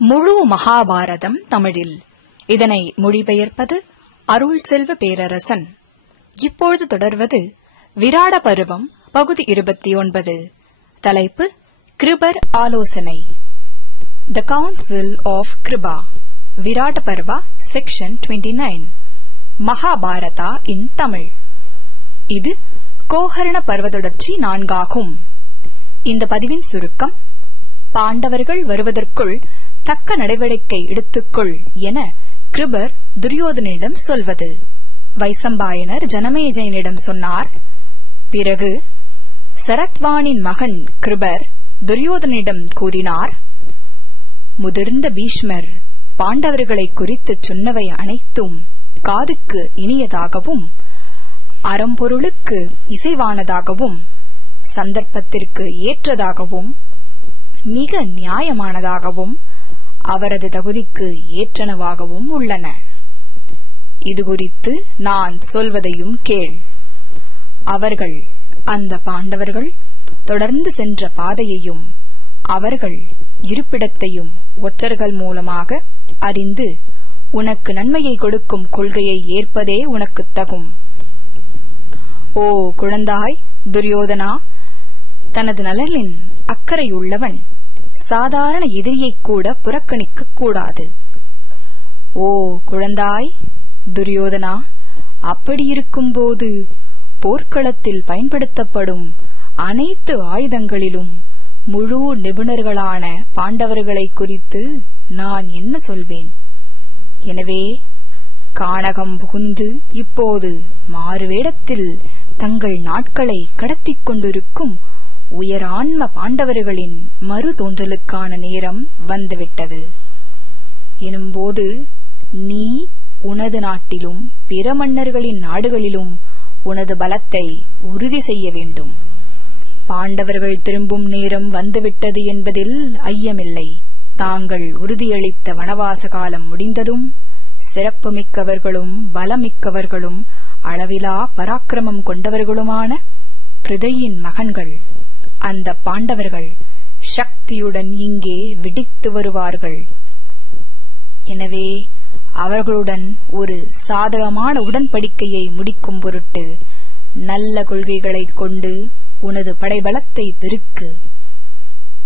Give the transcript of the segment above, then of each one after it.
முழு மகாபாரதம் தமிழில். இதனை மொழிபெயர்ப்பது அருள் செல்வ பேரரசன். இப்பொழுது தொடர்வது விராட பருவம் பகுதி இருபத்தி ஒன்பது. தலைப்பு கிருபர் ஆலோசனை. The council of Kripa Virata Parva section 29 Mahabharata in Tamil. இது கோகர்ண பர்வதொடர்ச்சி நான்காகும். இந்த பதிவின் சுருக்கம் பாண்டவர்கள் வருவதற்குள் தக்க நடவடிக்கை எடுத்துக்கொள் என கிருபர் துரியோதனிடம் சொல்வது. வைசம்பாயனர் ஜனமேஜயனிடம் சொன்னார் பிறகு சரத்வானின் மகன் கிருபர் துரியோதனிடம் கூறினார் முதிர்ந்த பீஷ்மர் பாண்டவர்களை குறித்து சொன்னவை அனைத்தும் காதுக்கு இனியதாகவும் அறம்பொருளுக்கு இசைவானதாகவும் சந்தர்ப்பத்திற்கு ஏற்றதாகவும் மிக நியாயமானதாகவும் அவரது தகுதிக்கு ஏற்றனவாகவும் உள்ளன. இது குறித்து நான் சொல்வதையும் கேள். அவர்கள் அந்த பாண்டவர்கள் தொடர்ந்து சென்ற பாதையையும் அவர்கள் இருப்பிடத்தையும் ஒற்றர்கள் மூலமாக அறிந்து உனக்கு நன்மையை கொடுக்கும் கொள்கையை ஏற்பதே உனக்கு தகும். ஓ குழந்தாய் துரியோதனா தனது நலனின் அக்கறையுள்ளவன். சாதாரண எதிரியைக் கூட புறக்கணிக்க கூடாது. ஓ குழந்தாய் துரியோதனா அப்படியிருக்கும்போது போர்க்களத்தில் பயன்படுத்தப்படும் அனைத்து ஆயுதங்களிலும் முழு நிபுணர்களான பாண்டவர்களை குறித்து நான் என்ன சொல்வேன்? எனவே கானகம் புகுந்து இப்போது மாறுவேடத்தில் தங்கள் நாட்களை கடத்திக் கொண்டிருக்கும் உயரான்ம பாண்டவர்களின் மறு தோன்றலுக்கான நேரம் வந்துவிட்டது. எனும்போது நீ உனது நாட்டிலும் பிற மன்னர்களின் நாடுகளிலும் உனது பலத்தை உறுதி செய்ய வேண்டும். பாண்டவர்கள் திரும்பும் நேரம் வந்துவிட்டது என்பதில் ஐயமில்லை. தாங்கள் உறுதியளித்த வனவாச காலம் முடிந்ததும் சிறப்புமிக்கவர்களும் பலமிக்கவர்களும் அளவிலா பராக்கிரமம் கொண்டவர்களுமான பிரதையின் மகன்கள். அந்த பாண்டவர்கள் சக்தியுடன் இங்கே விடித்து வருவார்கள். எனவே அவர்களுடன் ஒரு சாதகமான உடன்படிக்கையை முடிக்கும் பொருட்டு நல்ல கொள்கைகளைக் கொண்டு உனது படைபலத்தை பெருக்கு.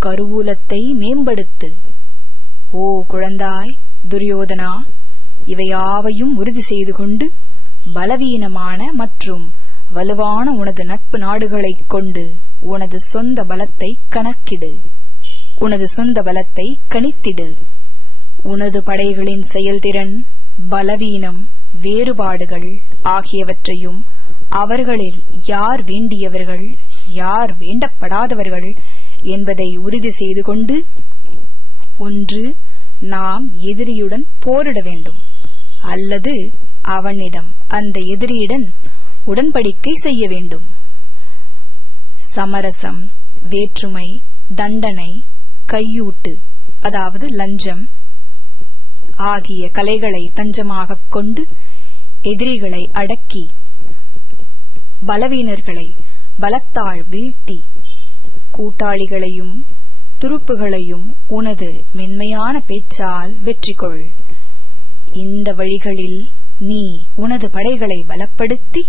கருவூலத்தை மேம்படுத்து. ஓ குழந்தாய் துரியோதனா இவையாவையும் உறுதி செய்து கொண்டு பலவீனமான மற்றும் வலுவான உனது நட்பு நாடுகளைக் கொண்டு உனது சொந்த பலத்தை கணக்கிடு. உனது சொந்த பலத்தை கணித்திடு. உனது படைகளின் செயல்திறன் பலவீனம் வேறுபாடுகள் ஆகியவற்றையும் அவர்களில் யார் வேண்டியவர்கள் யார் வேண்டப்படாதவர்கள் என்பதை உறுதி செய்து கொண்டு ஒன்று நாம் எதிரியுடன் போரிட வேண்டும். அல்லது அவனிடம் அந்த எதிரியுடன் உடன்படிக்கை செய்ய வேண்டும். சமரசம் வேற்றுமை தண்டனை கையூட்டு அதாவது லஞ்சம் ஆகிய கலைகளை தஞ்சமாக கொண்டு எதிரிகளை அடக்கி பலவீனர்களை பலத்தால் வீழ்த்தி கூட்டாளிகளையும் துருப்புகளையும் உனது மென்மையான பேச்சால் வெற்றி கொள் இந்த வழிகளில் நீ உனது படைகளை பலப்படுத்தி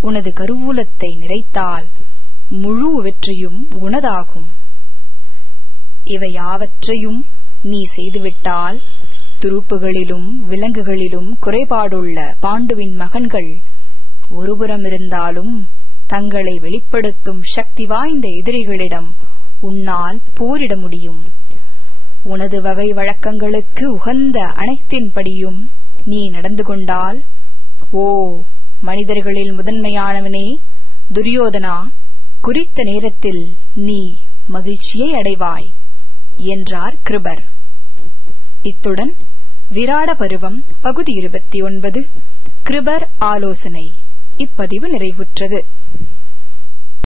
உனது கருவூலத்தை நிறைத்தால் முழு வெற்றியும் உனதாகும். இவை யாவற்றையும் நீ செய்துவிட்டால் துருப்புகளிலும் விலங்குகளிலும் குறைபாடுள்ள பாண்டுவின் மகன்கள் ஒருபுறமிருந்தாலும் தங்களை வெளிப்படுத்தும் சக்தி வாய்ந்த எதிரிகளிடம் உன்னால் போரிட முடியும். உனது வகை வழக்கங்களுக்கு உகந்த அனைத்தின்படியும் நீ நடந்து கொண்டால் ஓ மனிதர்களில் முதன்மையானவனே துரியோதனா குறித்த நேரத்தில் நீ மகிழ்ச்சியை அடைவாய் என்றார் கிருபர். இத்துடன் விராட பருவம் பகுதி இருபத்தி ஒன்பது. கிருபர் ஆலோசனை. இப்பதிவு நிறைவுற்றது.